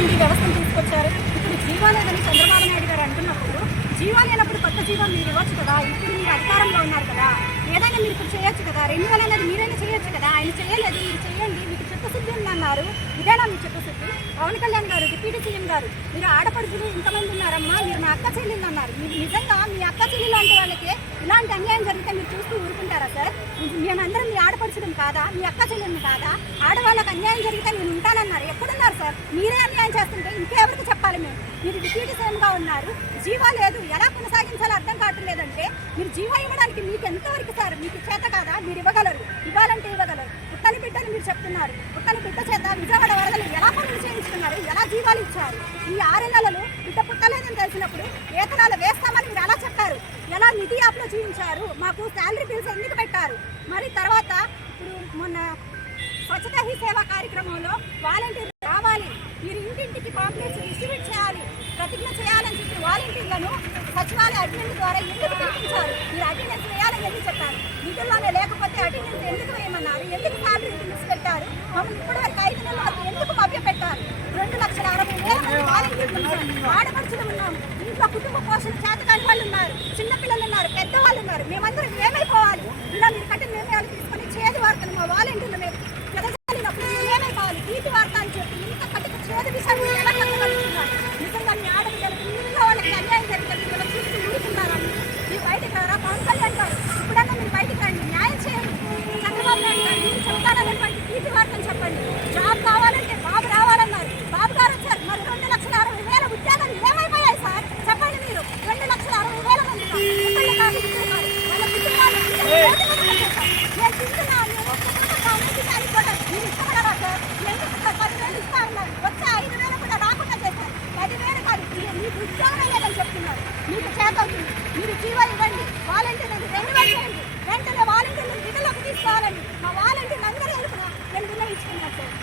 ఇలాంటి వ్యవస్థను తీసుకొచ్చారు. ఇప్పుడు జీవో లేదని చంద్రబాబు నాయుడు గారు అంటున్నప్పుడు జీవో లేనప్పుడు కొత్త జీవో మీరు ఇవ్వచ్చు కదా? ఇప్పుడు మీరు అధికారంలో ఉన్నారు కదా? ఏదైనా మీరు ఇప్పుడు చేయొచ్చు కదా? రెండు వేల అనేది మీరైనా చేయొచ్చు కదా? ఆయన చేయలేదు మీరు చేయండి మీకు చిత్తశుద్ధి ఉంది అన్నారు. ఇదేనా మీ చిత్తశుద్ధి? పవన్ కళ్యాణ్ గారు డిప్యూటీ సీఎం గారు మీరు ఆడపడుచులు ఇంతమంది ఉన్నారమ్మా మీరు మా అక్క చెల్లెళ్ళు అన్నారు. మీరు నిజంగా మీ అక్క చెల్లెలు లాంటి వాళ్ళకి ఇలాంటి అన్యాయం జరిగితే మీరు చూస్తూ ఊరుకుంటారా సార్? మేమందరం మీ ఆడపడుచులం కాదా? మీ అక్క చెల్లెలు కాదా? ఆడవాళ్ళకి అన్యాయం జరిగితే నేను ఉంటానన్నారు. ఎప్పుడు మీరే అన్యాయం చేస్తుంటే ఇంకెవరికి చెప్పాలి మేము? మీరు డిప్యూటీ సీఎంగా ఉన్నారు. జీవో లేదు. ఎలా కొనసాగించాలో అర్థం కావట్లేదంటే మీరు జీవో ఇవ్వడానికి మీకు ఎంతవరకు సార్ మీకు చేత కాదా? మీరు ఇవ్వగలరు. ఇవ్వాలంటే ఇవ్వగలరు. పుట్టని బిడ్డని మీరు చెప్తున్నారు. పుట్టని బిడ్డ చేత విజయవాడ వరదలు ఎలా పనులు చేయించుకున్నారు? ఎలా జీవాలు ఇచ్చారు? ఈ ఆరు నెలలు బిడ్డ పుట్టలేదని తెలిసినప్పుడు వేతనాలు వేస్తామని మీరు ఎలా చెప్పారు? ఎలా నిధి యాప్లో జీవించారు మాకు శాలరీ బిల్స్ ఎందుకు పెట్టారు? మరి తర్వాత ఇప్పుడు మొన్న స్వచ్ఛత హీ సేవా కార్యక్రమంలో ఇప్పుడు వాలంటీర్లను సచివాలయ అటెండెన్స్ ద్వారా ఎందుకు పిలిపించారు మీరు అటెండెన్స్ వేయాలని ఎందుకు చెప్పారు? నిధుల్లోనే లేకపోతే అటెండెన్స్ ఎందుకు వేయమన్నారు? ఎందుకు శాలరీ బిల్స్ పెట్టారు? మమ్మల్ని ఇప్పటివరకు ఐదు మాకు ఎందుకు మభ్య పెట్టారు? రెండు లక్షల అరవై వేల మంది వాలంటీర్లు ఆడపడుచులు ఉన్నాం. ఇంట్లో కుటుంబ పోషణ చేతకాని వాళ్ళు ఉన్నారు. చిన్నపిల్లలు ఉన్నారు. పెద్దవాళ్ళు ఉన్నారు. మేమందరం ఏమైపోవాలి? ఇలా మీరు కట్టిన నిర్ణయాలు తీసుకొని చేదు వార్తలు మా వాలంటీర్ల మీద జరగాలినప్పుడు ఏమైపోవాలి? తీపి వార్త అని చెప్పి ఇంత కట్టిన చేదు విషయం రారా పవన్ కళ్యాణ్ గారు ఇప్పుడన్నా మీరు బయటకు రండి. న్యాయం చేయండి. చంద్రబాబు నాయుడు గారు మీరు చెప్తారనేటువంటి తీపి వార్తలు చెప్పండి. జాబ్ కావాలంటే బాబు రావాలన్నారు. బాబు గారు వచ్చారు. మరి రెండు లక్షల అరవై వేల ఉద్యోగాలు ఏమైపోయాయి సార్? చెప్పండి మీరు. రెండు లక్షల అరవై వేల మంది. వచ్చే ఐదు వేలు కూడా రాకుండా చేశారు. పదివేలు కాదు, మీకు ఉద్యోగమే లేదని చెప్తున్నారు. మీకు చేత అవుతుంది. మీరు జీవో ఇవ్వండి వాలంటీర్ రెండు వేలు చేయండి వెంటనే తీసుకోవాలండి మా వాలంటీర్లు అందరూ వెళ్ళిపోయినా నేను విన్నవించుకున్నాను సార్.